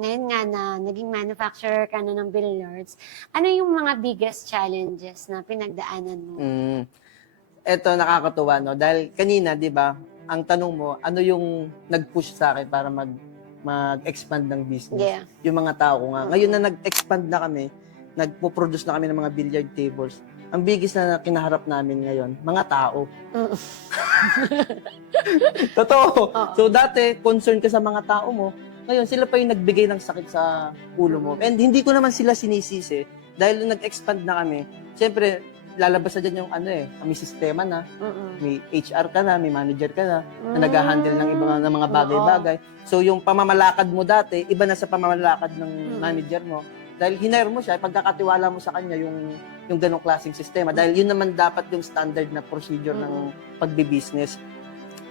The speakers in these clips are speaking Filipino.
ngayon nga na naging manufacturer ka na ng billiards, ano yung mga biggest challenges na pinagdaanan mo? Eto nakakatuwa 'no, dahil kanina 'di ba, ang tanong mo, ano yung nag-push sa akin para mag-expand ng business? Yeah. Yung mga tao ko nga. Ngayon na nag-expand na kami, nagpo-produce na kami ng mga billiard tables, ang biggest na kinaharap namin ngayon, mga tao. Mm. Totoo. Oo. So dati, concern ka sa mga tao mo, ngayon sila pa yung nagbigay ng sakit sa ulo mo. And hindi ko naman sila sinisisi, dahil nung nag-expand na kami, siyempre, lalabas na dyan yung may sistema na, may HR ka na, may manager ka na nag-handle ng ng mga bagay-bagay. So yung pamamalakad mo dati, iba na sa pamamalakad ng manager mo. Dahil hinire mo siya, pagkakatiwala mo sa kanya yung ganong klaseng sistema. Dahil yun naman dapat yung standard na procedure ng pagbibusiness.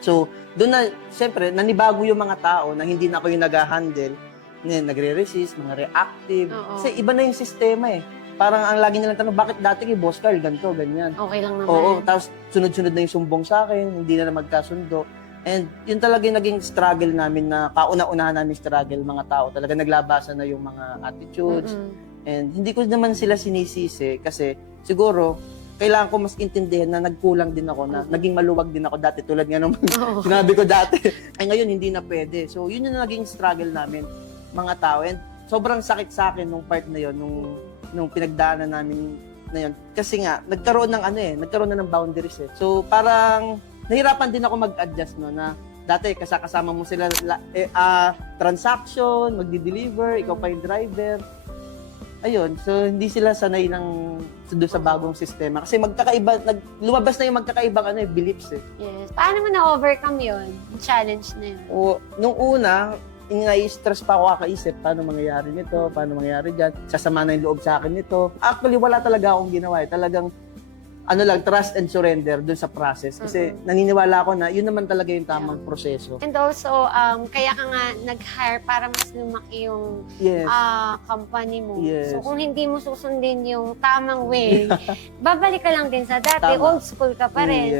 So, doon na, siyempre, nanibago yung mga tao na hindi na ako yung nag-handle, nagre-resist, mga reactive. Kasi iba na yung sistema eh. Parang ang lagi nilang tanong, bakit dati kay Boss Carl, ganito, ganyan. Okay lang naman. Oo, tapos sunod-sunod na yung sumbong sa akin, hindi na magkasundo. And yun talaga yung naging struggle namin na kauna-unahan namin struggle, mga tao. Talaga naglabasan na yung mga attitudes. And hindi ko naman sila sinisisi kasi siguro, kailangan ko mas intindihan na nagkulang din ako, na naging maluwag din ako dati tulad nga nung sinabi ko dati. Ay ngayon, hindi na pwede. So yun yung naging struggle namin, mga tao. And sobrang sakit sa akin nung part na yun, nung pinagdaanan namin na yun. Kasi nga, nagkaroon na ng boundaries eh. So, parang, nahirapan din ako mag-adjust, no, na dati, kasama mo sila, transaction, magdi-deliver, ikaw pa yung driver. Ayun, so, hindi sila sanay doon sa bagong sistema. Kasi lumabas na yung magkakaibang beliefs eh. Yes. Paano mo na-overcome yun? Yung challenge na yun? Nung una, stress pa ako kakaisip, paano mangyayari nito, paano mangyayari dyan, sasama na yung loob sa akin nito. Actually, wala talaga akong ginawa. Talagang, trust and surrender dun sa process. Kasi naniniwala ako na yun naman talaga yung tamang proseso. And also, kaya ka nga nag-hire para mas lumaki yung Yes. company mo. Yes. So, kung hindi mo susundin yung tamang way, babalik ka lang din sa dati, Tama. old school ka pa rin. Yes.